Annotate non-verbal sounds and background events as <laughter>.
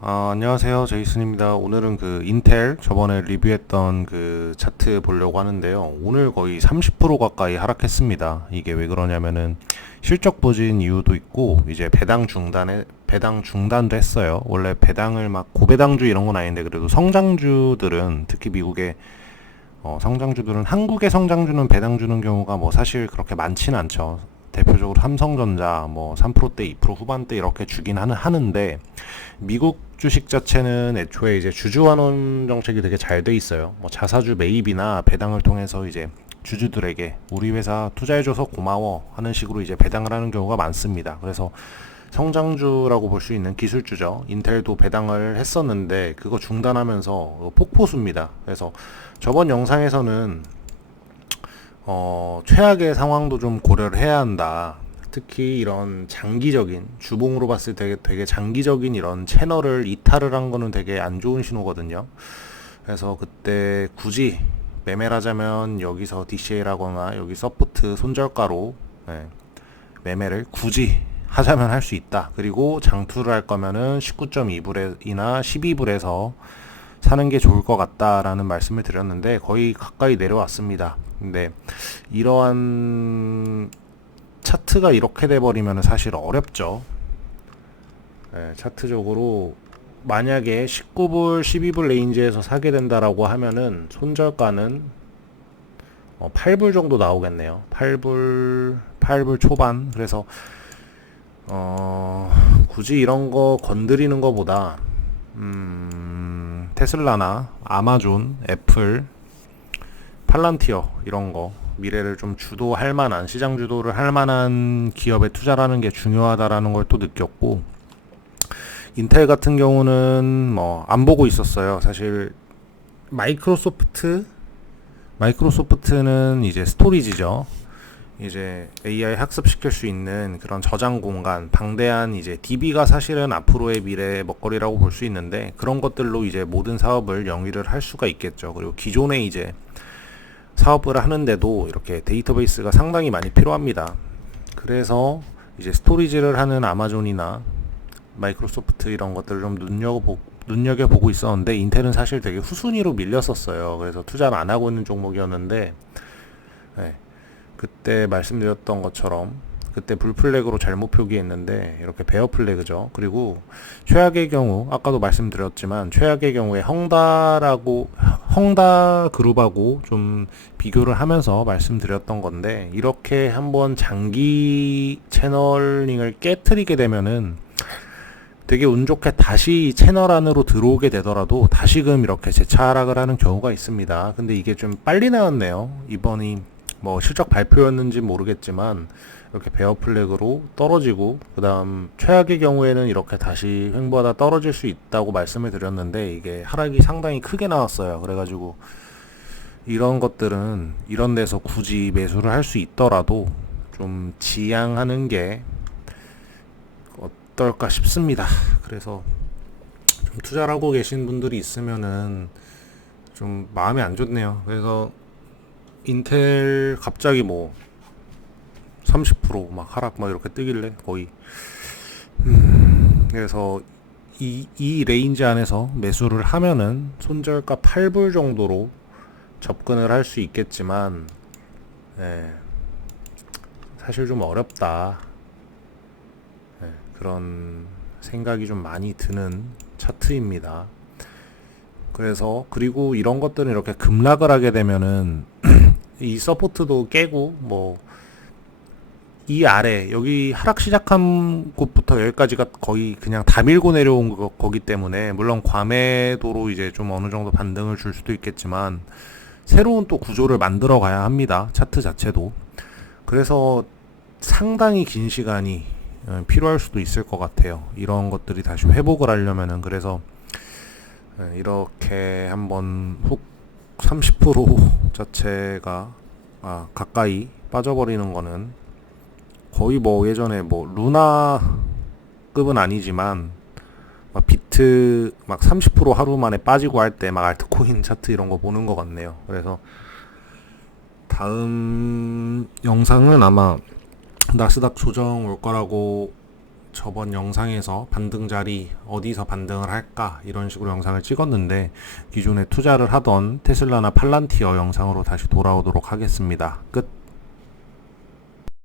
아, 안녕하세요. 제이슨입니다. 오늘은 그 인텔 저번에 리뷰했던 그 차트 보려고 하는데요. 오늘 거의 30% 가까이 하락했습니다. 이게 왜 그러냐면은 실적 부진 이유도 있고 이제 배당 중단에 배당 중단도 했어요. 원래 배당을 막 고배당주 이런 건 아닌데 그래도 성장주들은 특히 미국의 어, 성장주들은 한국의 성장주는 배당 주는 경우가 뭐 사실 그렇게 많지는 않죠. 대표적으로 삼성전자 뭐 3%대 2% 후반대 이렇게 주긴 하는 하는데 미국 주식 자체는 애초에 이제 주주 환원 정책이 되게 잘 돼 있어요. 뭐 자사주 매입이나 배당을 통해서 이제 주주들에게 우리 회사 투자해줘서 고마워 하는 식으로 이제 배당을 하는 경우가 많습니다. 그래서 성장주라고 볼 수 있는 기술주죠. 인텔도 배당을 했었는데 그거 중단하면서 폭포수입니다. 그래서 저번 영상에서는 어, 최악의 상황도 좀 고려를 해야 한다. 특히 이런 장기적인 주봉으로 봤을 때 되게, 되게 장기적인 이런 채널을 이탈을 한 거는 되게 안 좋은 신호거든요. 그래서 그때 굳이 매매를 하자면 여기서 DCA라거나 여기 서포트 손절가로 네, 매매를 굳이 하자면 할 수 있다. 그리고 장투를 할 거면은 19.2불이나 12불에서 사는 게 좋을 것 같다라는 말씀을 드렸는데 거의 가까이 내려왔습니다. 근데 이러한 차트가 이렇게 돼버리면 사실 어렵죠. 네, 차트적으로 만약에 19불, 12불 레인지에서 사게 된다라고 하면은 손절가는 어, 8불 정도 나오겠네요. 8불, 8불 초반. 그래서 어, 굳이 이런 거 건드리는 것보다 음, 테슬라나 아마존, 애플, 팔란티어 이런 거 미래를 좀 주도할 만한 시장 주도를 할 만한 기업에 투자라는 게 중요하다라는 걸 또 느꼈고 인텔 같은 경우는 뭐 안 보고 있었어요. 사실 마이크로소프트 마이크로소프트는 이제 스토리지죠. 이제 AI 학습시킬 수 있는 그런 저장 공간, 방대한 이제 DB가 사실은 앞으로의 미래의 먹거리라고 볼 수 있는데 그런 것들로 이제 모든 사업을 영위를 할 수가 있겠죠. 그리고 기존에 이제 사업을 하는데도 이렇게 데이터베이스가 상당히 많이 필요합니다. 그래서 이제 스토리지를 하는 아마존이나 마이크로소프트 이런 것들을 좀 눈여겨보, 눈여겨보고 있었는데 인텔은 사실 되게 후순위로 밀렸었어요. 그래서 투자를 안 하고 있는 종목이었는데 네, 그때 말씀드렸던 것처럼 그때 불플래그로 잘못 표기했는데 이렇게 베어 플래그죠. 그리고 최악의 경우 아까도 말씀드렸지만 최악의 경우에 헝다라고 헝다 그룹하고 좀 비교를 하면서 말씀드렸던 건데 이렇게 한번 장기 채널링을 깨뜨리게 되면은 되게 운 좋게 다시 채널 안으로 들어오게 되더라도 다시금 이렇게 재차 하락을 하는 경우가 있습니다. 근데 이게 좀 빨리 나왔네요. 이번이 뭐 실적 발표였는지 모르겠지만 이렇게 베어 플렉으로 떨어지고 그 다음 최악의 경우에는 이렇게 다시 횡보하다 떨어질 수 있다고 말씀을 드렸는데 이게 하락이 상당히 크게 나왔어요. 그래가지고 이런 것들은 이런 데서 굳이 매수를 할 수 있더라도 좀 지양하는 게 어떨까 싶습니다. 그래서 좀 투자를 하고 계신 분들이 있으면은 좀 마음이 안 좋네요. 그래서 인텔 갑자기 뭐 30%막 하락 막 이렇게 뜨길래 거의 음, 그래서 이, 이 레인지 안에서 매수를 하면은 손절가 8불 정도로 접근을 할 수 있겠지만 예, 사실 좀 어렵다 예, 그런 생각이 좀 많이 드는 차트입니다. 그래서 그리고 이런 것들은 이렇게 급락을 하게 되면은 <clears throat> 이 서포트도 깨고 뭐 이 아래 여기 하락 시작한 곳부터 여기까지가 거의 그냥 다 밀고 내려온 거, 거기 때문에 물론 과매도로 이제 좀 어느 정도 반등을 줄 수도 있겠지만 새로운 또 구조를 만들어 가야 합니다. 차트 자체도. 그래서 상당히 긴 시간이 어, 필요할 수도 있을 것 같아요. 이런 것들이 다시 회복을 하려면은 그래서 어, 이렇게 한번 훅 30% 자체가 아, 가까이 빠져버리는 거는 거의 뭐 예전에 뭐 루나급은 아니지만 막 비트 막 30% 하루 만에 빠지고 할 때 막 알트코인 차트 이런 거 보는 것 같네요. 그래서 다음 영상은 아마 나스닥 조정 올 거라고 저번 영상에서 반등 자리 어디서 반등을 할까 이런 식으로 영상을 찍었는데 기존에 투자를 하던 테슬라나 팔란티어 영상으로 다시 돌아오도록 하겠습니다. 끝.